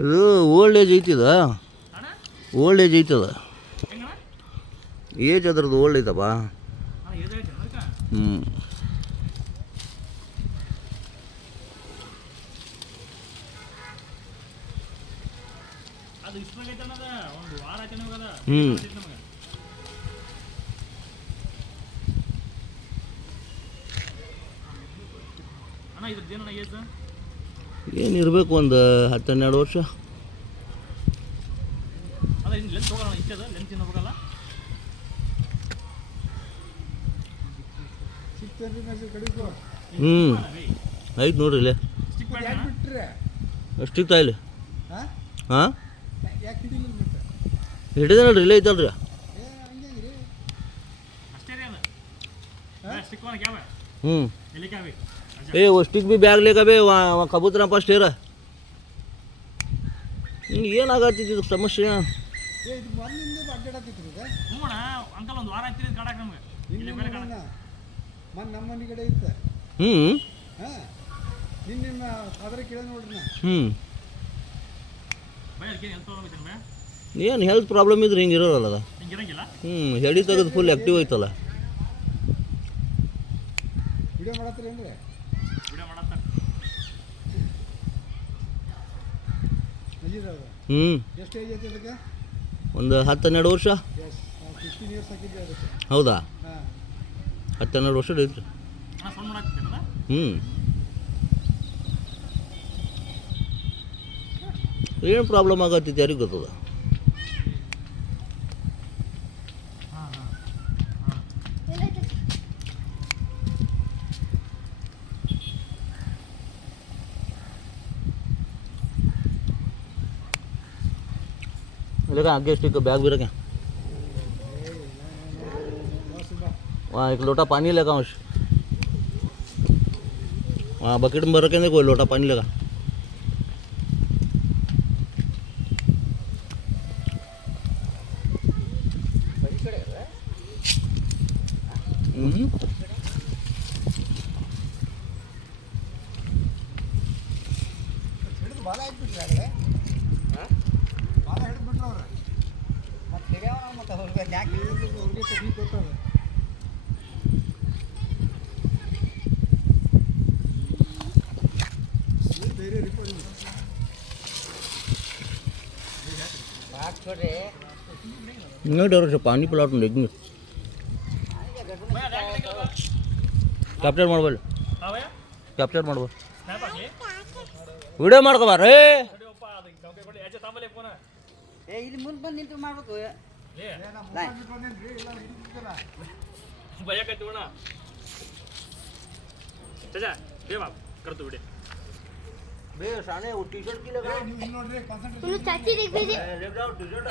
ಇದು old age ಐತಿದ, old age ಐತದ, age ಅದ್ರದ್ದು ಓಲ್ಡ್ ಐತಪ್ಪ. ಹ್ಞೂ ಹ್ಞೂ ಏನಿರಬೇಕು ಒಂದು 10-12 ವರ್ಷ. ಹ್ಞೂ ಐತೆ ನೋಡ್ರಿ ಇಲ್ಲೇ ಅಷ್ಟಿಕ್ತಾ ಇಲ್ಲಿ. ಹಾಂ ಹಿಡಿದ ನೋಡ್ರಿ ಇಲ್ಲೇ ಐತಲ್ರಿ. ಹ್ಞೂ ಏ ಅಷ್ಟಿಗೆ ಭೀ ಬ್ಯಾಗ್ ಲೇಕ ಬೇ ಕಬೂತರ ಫಸ್ಟ್ ಇರ. ಹಿಂಗೆ ಏನಾಗತ್ತಿದ್ದು ಇದು ಸಮಸ್ಯೆ? ಹ್ಞೂ ಏನು ಹೆಲ್ತ್ ಪ್ರಾಬ್ಲಮ್ ಇದ್ರೆ ಹಿಂಗೆ ಇರೋಲ್ಲ ಅದ. ಹ್ಞೂ ಹೆಡಿ ತೆಗೆದು ಫುಲ್ ಆ್ಯಕ್ಟಿವ್ ಐತಲ್ಲ. ಹ್ಞೂ ಒಂದು 10-12 ವರ್ಷ. ಹೌದಾ? 10-12 ವರ್ಷ ಐತ್ರಿ. ಹ್ಞೂ ಏನು ಪ್ರಾಬ್ಲಮ್ ಆಗತ್ತೈತಿ ಯಾರಿಗೆ ಗೊತ್ತದ. लेगा आगे स्टिक बैग भी रखें. वहाँ एक लोटा पानी लेगा उस वहाँ बकेट में रखेंगे कोई लोटा पानी लेगा. डर से पानी पिलाट नहीं कैप्चर ಮಾಡ್ಬಲ್ಲ ಕ್ಯಾಪ್ಚರ್ ಮಾಡ್ಬ ವಿಡಿಯೋ ಮಾಡ್ಕೋ ರೇ ಇಲ್ಲಿ ಮುಂದೆ ಬಂದು ನಿಂತು ಮಾಡ್ಬೇಕು भैया कहते हो ना चाचा दे बाप कर तू वीडियो बे साने वो टी-शर्ट की लगा चाची देख भेजे ले जाओ टी-शर्ट